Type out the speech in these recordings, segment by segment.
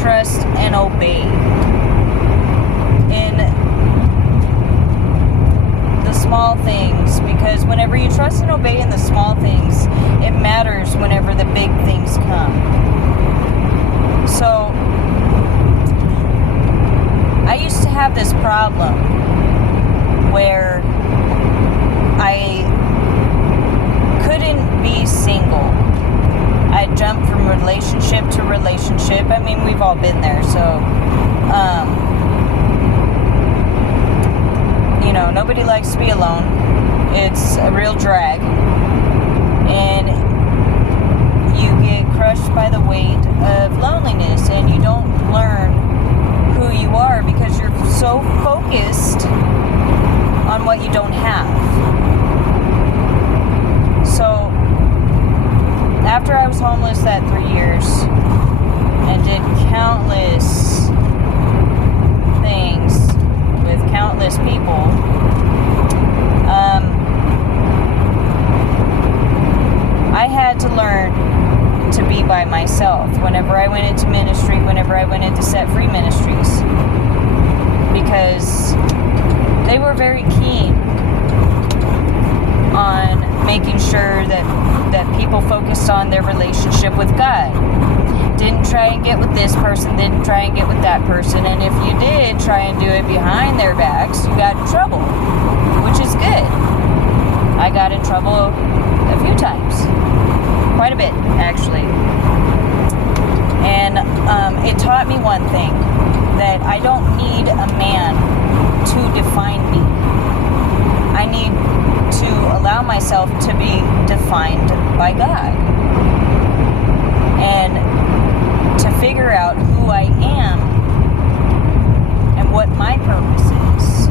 trust and obey in the small things, because whenever you trust and obey in the small things, it matters whenever the big things come. So I used to have this problem where I couldn't be single. I jumped from relationship to relationship. I mean, we've all been there. So, nobody likes to be alone. It's a real drag. And you get crushed by the weight of loneliness, and you don't learn who you are because you're so focused on what you don't have. So, after I was homeless that 3 years and did countless things with countless people, I had to learn to be by myself whenever I went into ministry, whenever I went into Set Free Ministries, because they were very keen on making sure that people focused on their relationship with God. Didn't try and get with this person, didn't try and get with that person, and if you did try and do it behind their backs, you got in trouble, which is good. I got in trouble a few times. Quite a bit, actually. And it taught me one thing, that I don't need a man to define me. I need to allow myself to be defined by God. And to figure out who I am and what my purpose is.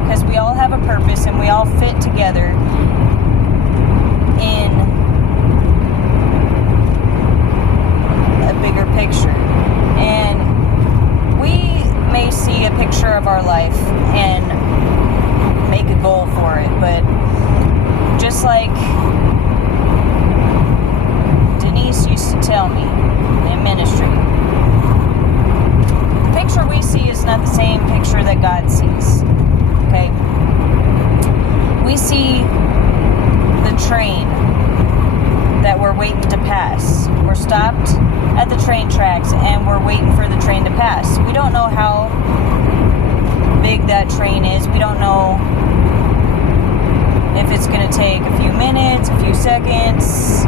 Because we all have a purpose and we all fit together in a bigger picture. And we may see a picture of our life and make a goal for it, but just like Denise used to tell me in ministry, the picture we see is not the same picture that God sees. Okay? We see the train that we're waiting to pass. We're stopped at the train tracks and we're waiting for the train to pass. We don't know how big that train is. We don't know if it's going to take a few minutes, a few seconds,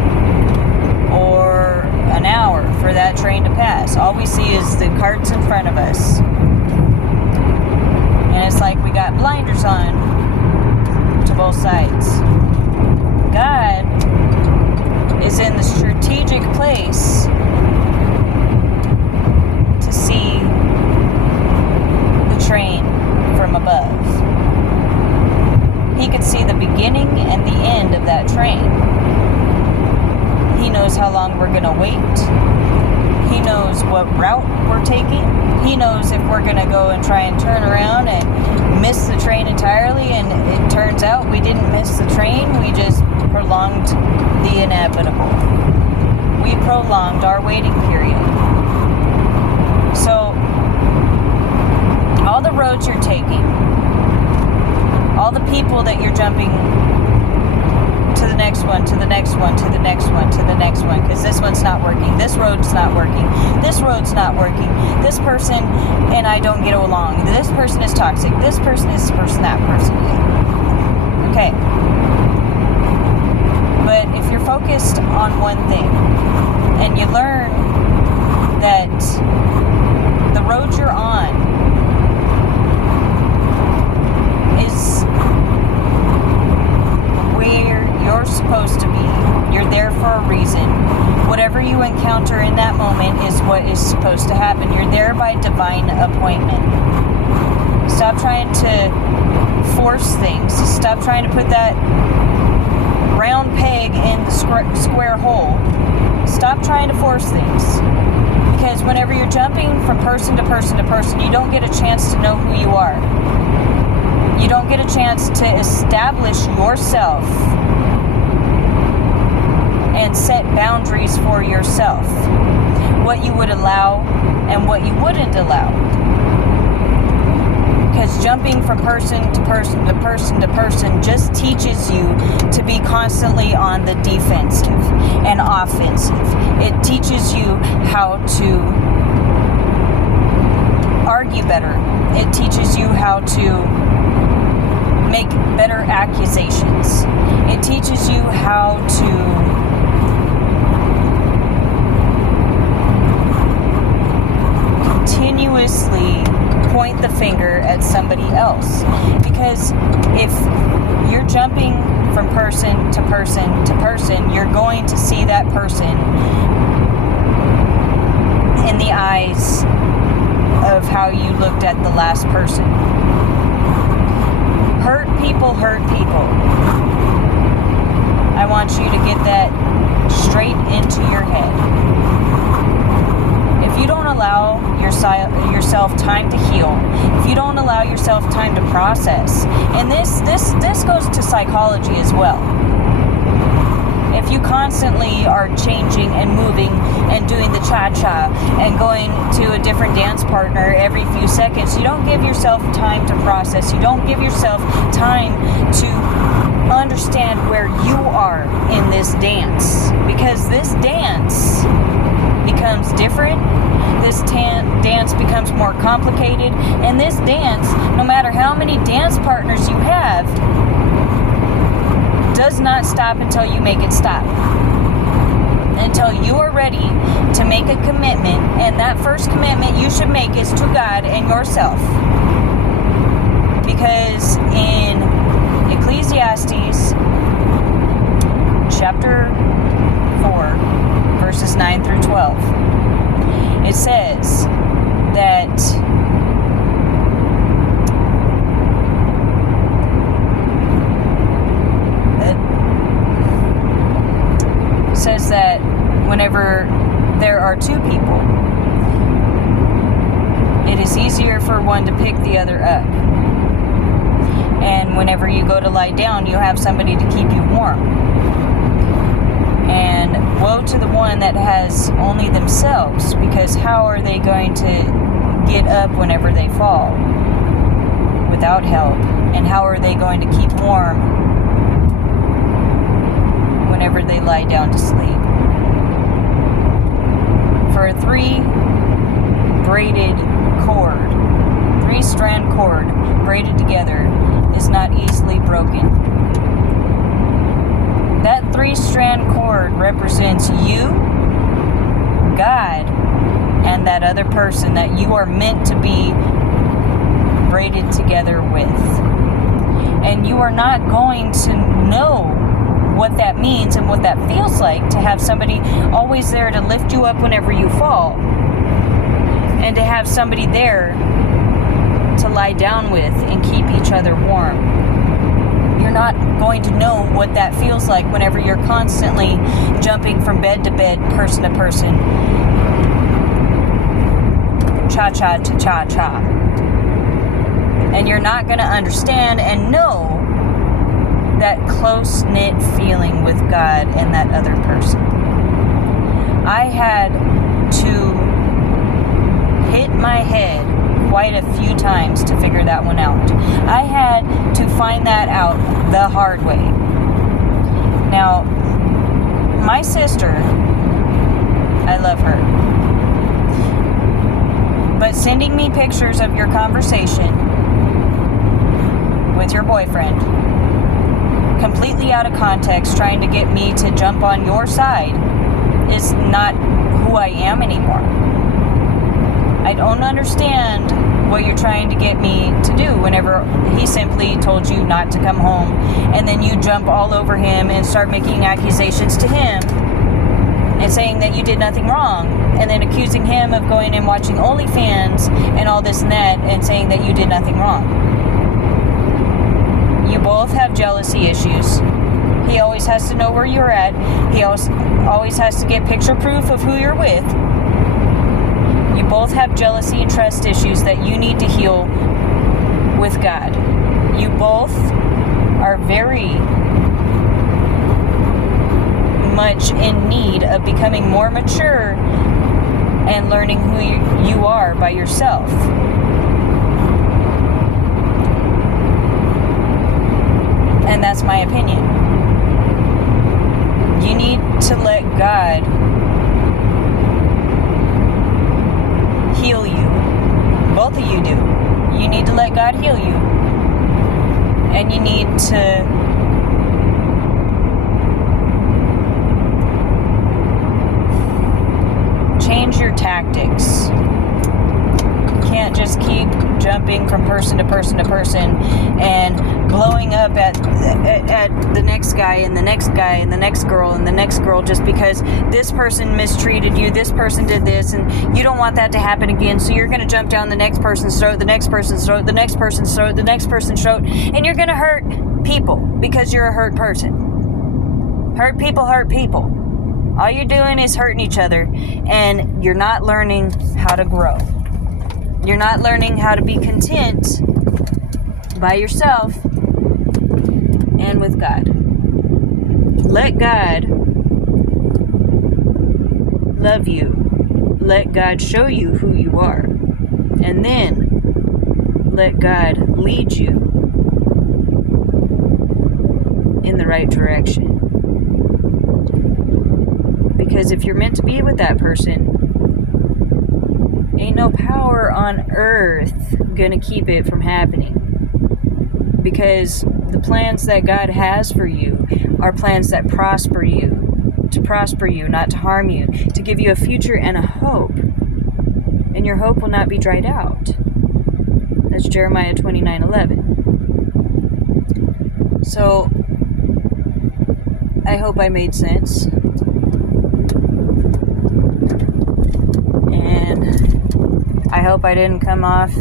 or an hour for that train to pass. All we see is the carts in front of us. And it's like we got blinders on to both sides. God is in the strategic place to see the train from above. He could see the beginning and the end of that train. He knows how long we're going to wait. He knows what route we're taking. He knows if we're going to go and try and turn around and miss the train entirely, and it turns out we didn't miss the train, we just prolonged the inevitable. We prolonged our waiting period. So, all the roads you're taking, all the people that you're jumping to the next one, to the next one, to the next one, to the next one, because this one's not working, this road's not working, this road's not working, this person and I don't get along, this person is toxic, this person is this person, that person. Okay. But if you're focused on one thing, and you learn that the road you're on is where you're supposed to be. You're there for a reason. Whatever you encounter in that moment is what is supposed to happen. You're there by divine appointment. Stop trying to force things. Stop trying to put that round peg in the square hole. Stop trying to force things. Because whenever you're jumping from person to person to person, you don't get a chance to know who you are. You don't get a chance to establish yourself and set boundaries for yourself. What you would allow and what you wouldn't allow. Because jumping from person to person to person to person just teaches you to be constantly on the defensive and offensive. It teaches you how to argue better. It teaches you how to make better accusations. It teaches you how to continuously point the finger at somebody else. Because if you're jumping from person to person to person, you're going to see that person in the eyes of how you looked at the last person. Hurt people hurt people. I want you to get that straight into your head. If you don't allow yourself time to heal, if you don't allow yourself time to process, and this goes to psychology as well. If you constantly are changing and moving and doing the cha-cha and going to a different dance partner every few seconds, you don't give yourself time to process. You don't give yourself time to understand where you are in this dance. Because this dance becomes different. This dance becomes more complicated. And this dance, no matter how many dance partners you have, does not stop until you make it stop. Until you are ready to make a commitment. And that first commitment you should make is to God and yourself. Because in Ecclesiastes chapter 4, verses 9 through 12, it says that whenever there are two people, it is easier for one to pick the other up. And whenever you go to lie down, you have somebody to keep you warm. And woe to the one that has only themselves, because how are they going to get up whenever they fall without help? And how are they going to keep warm whenever they lie down to sleep? For a three-strand cord braided together is not easily broken. That three-strand cord represents you, God, and that other person that you are meant to be braided together with. And you are not going to know what that means and what that feels like to have somebody always there to lift you up whenever you fall, and to have somebody there to lie down with and keep each other warm. You're not going to know what that feels like whenever you're constantly jumping from bed to bed, person to person, cha-cha to cha-cha. And you're not going to understand and know that close-knit feeling with God and that other person. I had to hit my head quite a few times to figure that one out. I had to find that out the hard way. Now, my sister, I love her, but sending me pictures of your conversation with your boyfriend, completely out of context, trying to get me to jump on your side, is not who I am anymore. I don't understand what you're trying to get me to do whenever he simply told you not to come home, and then you jump all over him and start making accusations to him and saying that you did nothing wrong, and then accusing him of going and watching OnlyFans and all this and that, and saying that you did nothing wrong. You both have jealousy issues. He always has to know where you're at. He always has to get picture proof of who you're with. You both have jealousy and trust issues that you need to heal with God. You both are very much in need of becoming more mature and learning who you are by yourself. And that's my opinion. You need to let God heal you. Both of you do. You need to let God heal you. And you need to change your tactics. You can't just keep jumping from person to person to person and blowing up at the next guy and the next guy and the next girl and the next girl just because this person mistreated you, this person did this, and you don't want that to happen again, so you're going to jump down the next person's throat, the next person's throat, the next person's throat, the next person's throat, and you're going to hurt people because you're a hurt person. Hurt people hurt people. All you're doing is hurting each other, and you're not learning how to grow. You're not learning how to be content by yourself and with God. Let God love you. Let God show you who you are. And then let God lead you in the right direction. Because if you're meant to be with that person, ain't no power on earth gonna keep it from happening. Because the plans that God has for you are plans that prosper you, to prosper you, not to harm you, to give you a future and a hope. And your hope will not be dried out. That's Jeremiah 29:11. So, I hope I made sense. I hope I didn't come off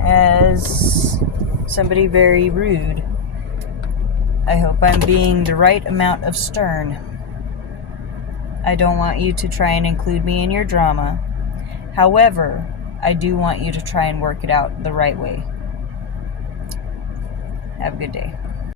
as somebody very rude. I hope I'm being the right amount of stern. I don't want you to try and include me in your drama. However, I do want you to try and work it out the right way. Have a good day.